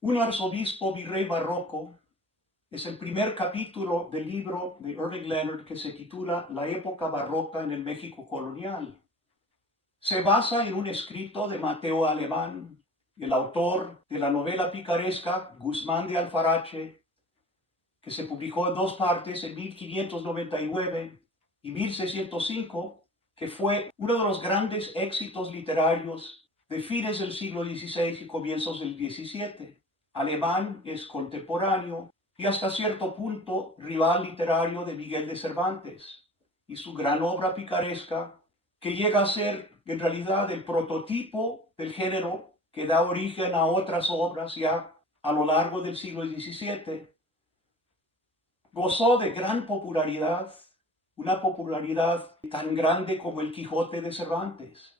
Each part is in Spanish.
Un arzobispo virrey barroco es el primer capítulo del libro de Irving Leonard que se titula La época barroca en el México colonial. Se basa en un escrito de Mateo Alemán, el autor de la novela picaresca Guzmán de Alfarache, que se publicó en dos partes en 1599 y 1605, que fue uno de los grandes éxitos literarios de fines del siglo XVI y comienzos del XVII. Alemán es contemporáneo y hasta cierto punto rival literario de Miguel de Cervantes, y su gran obra picaresca, que llega a ser en realidad el prototipo del género que da origen a otras obras ya a lo largo del siglo XVII, gozó de gran popularidad, una popularidad tan grande como el Quijote de Cervantes.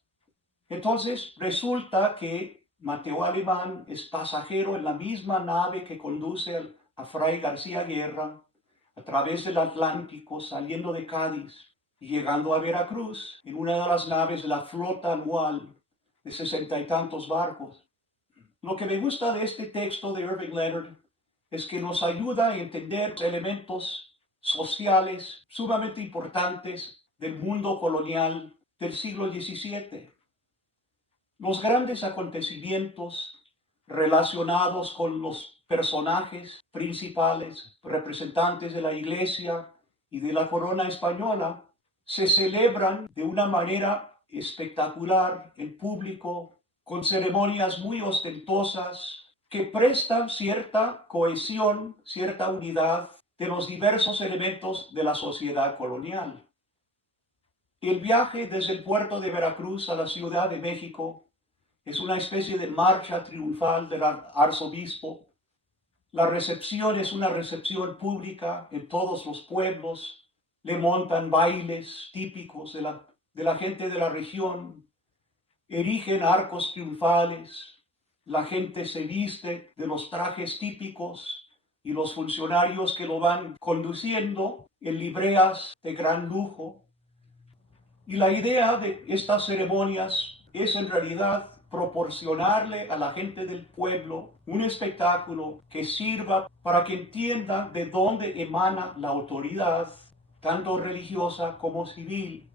Entonces resulta que Mateo Alemán es pasajero en la misma nave que conduce a Fray García Guerra a través del Atlántico, saliendo de Cádiz y llegando a Veracruz en una de las naves de la flota anual de 60 y tantos barcos. Lo que me gusta de este texto de Irving Leonard es que nos ayuda a entender elementos sociales sumamente importantes del mundo colonial del siglo XVII. Los grandes acontecimientos relacionados con los personajes principales, representantes de la Iglesia y de la corona española, se celebran de una manera espectacular en público, con ceremonias muy ostentosas que prestan cierta cohesión, cierta unidad de los diversos elementos de la sociedad colonial. El viaje desde el puerto de Veracruz a la Ciudad de México es una especie de marcha triunfal del arzobispo. La recepción es una recepción pública en todos los pueblos. Le montan bailes típicos de la gente de la región. Erigen arcos triunfales. La gente se viste de los trajes típicos y los funcionarios que lo van conduciendo en libreas de gran lujo. Y la idea de estas ceremonias es en realidad proporcionarle a la gente del pueblo un espectáculo que sirva para que entiendan de dónde emana la autoridad, tanto religiosa como civil.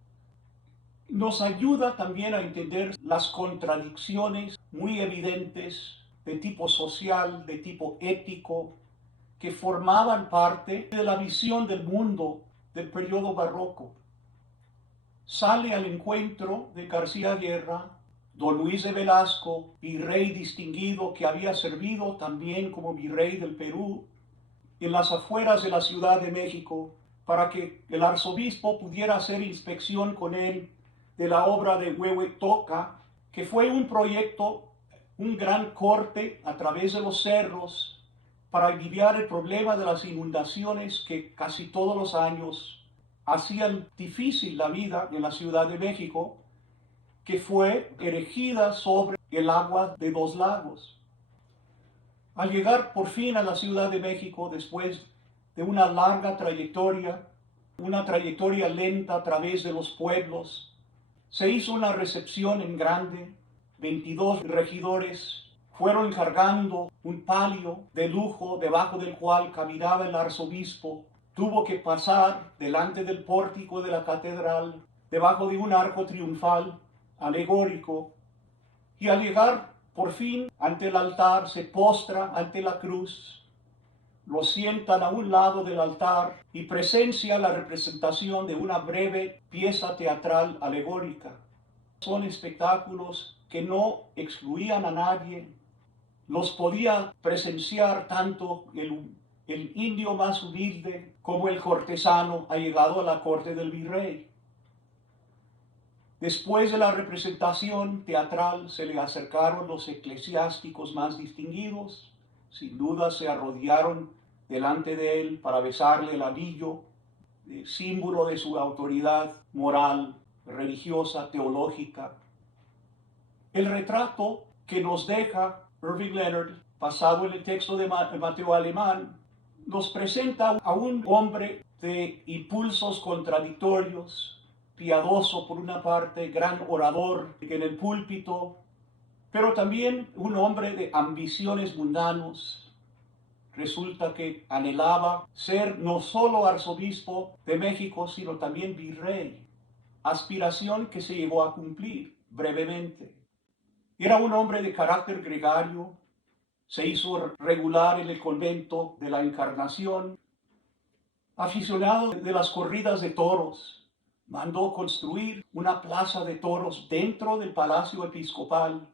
Nos ayuda también a entender las contradicciones muy evidentes de tipo social, de tipo ético, que formaban parte de la visión del mundo del periodo barroco. Sale al encuentro de García Guerra, don Luis de Velasco, virrey distinguido que había servido también como virrey del Perú, en las afueras de la Ciudad de México, para que el arzobispo pudiera hacer inspección con él de la obra de Huehuetoca, que fue un proyecto, un gran corte a través de los cerros para aliviar el problema de las inundaciones que casi todos los años hacían difícil la vida en la Ciudad de México, que fue erigida sobre el agua de dos lagos. Al llegar por fin a la Ciudad de México, después de una larga trayectoria, una trayectoria lenta a través de los pueblos, se hizo una recepción en grande. 22 regidores fueron cargando un palio de lujo debajo del cual caminaba el arzobispo. Tuvo que pasar delante del pórtico de la catedral, debajo de un arco triunfal alegórico, y al llegar por fin ante el altar se postra ante la cruz, lo sientan a un lado del altar y presencia la representación de una breve pieza teatral alegórica. Son espectáculos que no excluían a nadie, los podía presenciar tanto el indio más humilde como el cortesano allegado a la corte del virrey. Después de la representación teatral se le acercaron los eclesiásticos más distinguidos, sin duda se arrodillaron delante de él para besarle el anillo, símbolo de su autoridad moral, religiosa, teológica. El retrato que nos deja Irving Leonard, basado en el texto de Mateo Alemán, nos presenta a un hombre de impulsos contradictorios, piadoso por una parte, gran orador en el púlpito, pero también un hombre de ambiciones mundanos. Resulta que anhelaba ser no solo arzobispo de México, sino también virrey, aspiración que se llegó a cumplir brevemente. Era un hombre de carácter gregario, se hizo regular en el convento de la Encarnación, aficionado de las corridas de toros. Mandó construir una plaza de toros dentro del palacio episcopal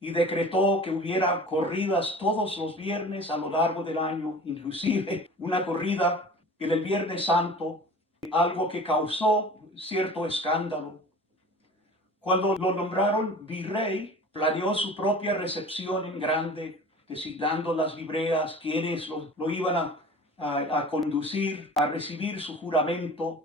y decretó que hubiera corridas todos los viernes a lo largo del año, inclusive una corrida en el Viernes Santo, algo que causó cierto escándalo. Cuando lo nombraron virrey, planeó su propia recepción en grande, designando las libreas, quienes lo iban a conducir, a recibir su juramento.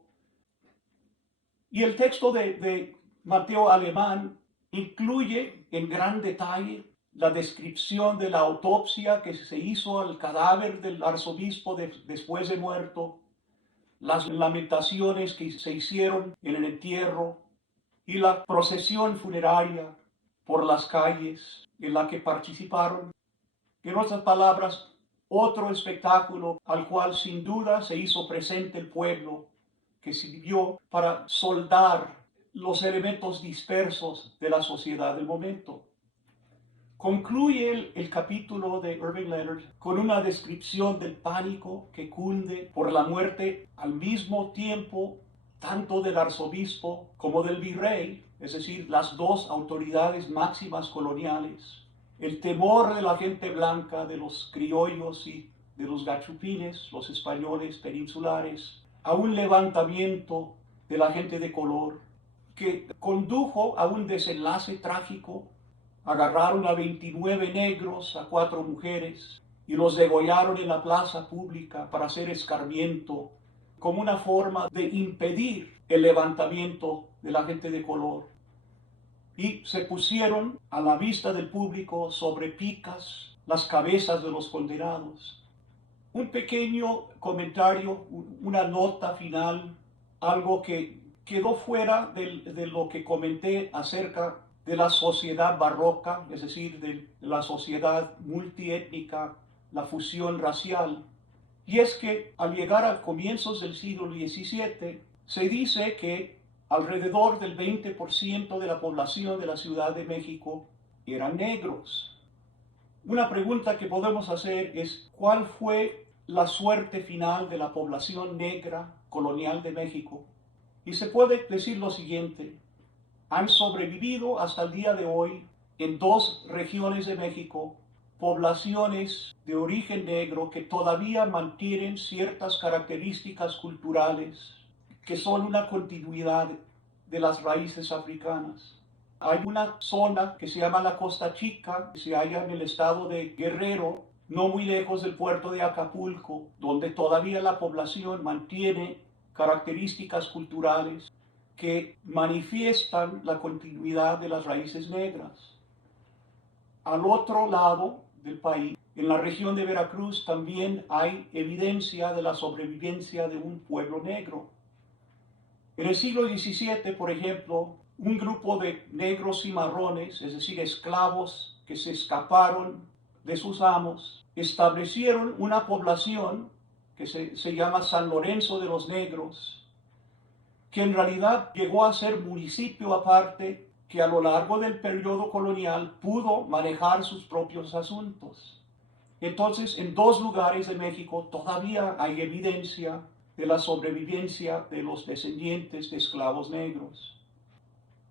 Y el texto de Mateo Alemán incluye en gran detalle la descripción de la autopsia que se hizo al cadáver del arzobispo después de muerto, las lamentaciones que se hicieron en el entierro y la procesión funeraria por las calles en la que participaron. En otras palabras, otro espectáculo al cual sin duda se hizo presente el pueblo, que sirvió para soldar los elementos dispersos de la sociedad del momento. Concluye el capítulo de Irving Leonard con una descripción del pánico que cunde por la muerte al mismo tiempo tanto del arzobispo como del virrey, es decir, las dos autoridades máximas coloniales, el temor de la gente blanca, de los criollos y de los gachupines, los españoles peninsulares, a un levantamiento de la gente de color que condujo a un desenlace trágico. Agarraron a 29 negros, a 4 mujeres, y los degollaron en la plaza pública para hacer escarmiento, como una forma de impedir el levantamiento de la gente de color. Y se pusieron a la vista del público sobre picas las cabezas de los condenados. Un pequeño comentario, una nota final, algo que quedó fuera de lo que comenté acerca de la sociedad barroca, es decir, de la sociedad multiétnica, la fusión racial. Y es que al llegar a comienzos del siglo XVII, se dice que alrededor del 20% de la población de la Ciudad de México eran negros. Una pregunta que podemos hacer es, ¿cuál fue la suerte final de la población negra colonial de México? Y se puede decir lo siguiente: han sobrevivido hasta el día de hoy en 2 regiones de México poblaciones de origen negro que todavía mantienen ciertas características culturales que son una continuidad de las raíces africanas. Hay una zona que se llama la Costa Chica, que se halla en el estado de Guerrero, no muy lejos del puerto de Acapulco, donde todavía la población mantiene características culturales que manifiestan la continuidad de las raíces negras. Al otro lado del país, en la región de Veracruz, también hay evidencia de la sobrevivencia de un pueblo negro. En el siglo XVII, por ejemplo, un grupo de negros cimarrones, es decir, esclavos que se escaparon de sus amos, establecieron una población que se llama San Lorenzo de los Negros, que en realidad llegó a ser municipio aparte, que a lo largo del periodo colonial pudo manejar sus propios asuntos. Entonces, en 2 lugares de México todavía hay evidencia de la sobrevivencia de los descendientes de esclavos negros.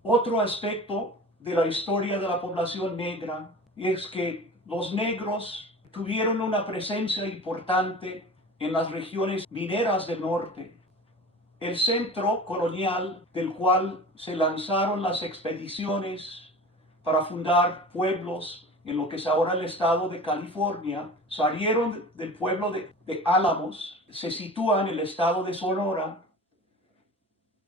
Otro aspecto de la historia de la población negra es que los negros tuvieron una presencia importante en las regiones mineras del norte, el centro colonial del cual se lanzaron las expediciones para fundar pueblos en lo que es ahora el estado de California. Salieron del pueblo de Álamos, se sitúa en el estado de Sonora.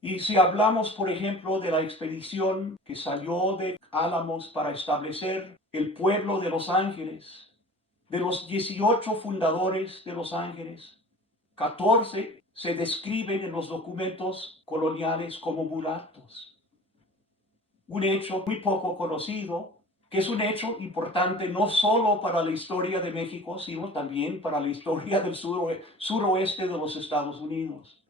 Y si hablamos, por ejemplo, de la expedición que salió de Álamos para establecer el pueblo de Los Ángeles, de los 18 fundadores de Los Ángeles, 14 se describen en los documentos coloniales como mulatos. Un hecho muy poco conocido, que es un hecho importante no solo para la historia de México, sino también para la historia del suroeste de los Estados Unidos.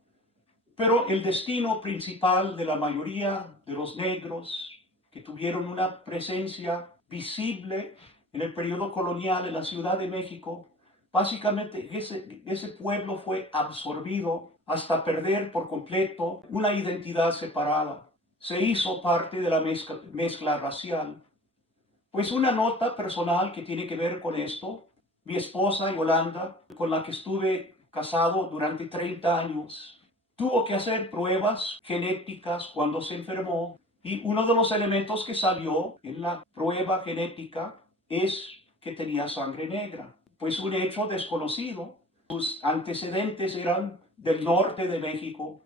Pero el destino principal de la mayoría de los negros que tuvieron una presencia visible en el periodo colonial en la Ciudad de México, básicamente ese pueblo fue absorbido hasta perder por completo una identidad separada. Se hizo parte de la mezcla racial. Pues una nota personal que tiene que ver con esto, mi esposa Yolanda, con la que estuve casado durante 30 años, tuvo que hacer pruebas genéticas cuando se enfermó y uno de los elementos que salió en la prueba genética es que tenía sangre negra. Pues un hecho desconocido. Sus antecedentes eran del norte de México.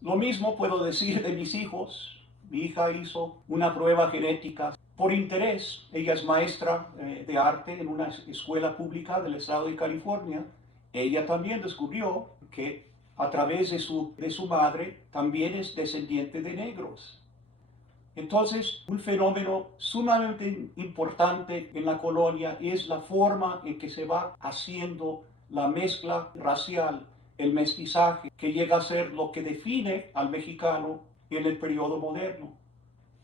Lo mismo puedo decir de mis hijos. Mi hija hizo una prueba genética por interés. Ella es maestra de arte en una escuela pública del estado de California. Ella también descubrió que a través de su madre también es descendiente de negros. Entonces, un fenómeno sumamente importante en la colonia es la forma en que se va haciendo la mezcla racial, el mestizaje, que llega a ser lo que define al mexicano en el periodo moderno.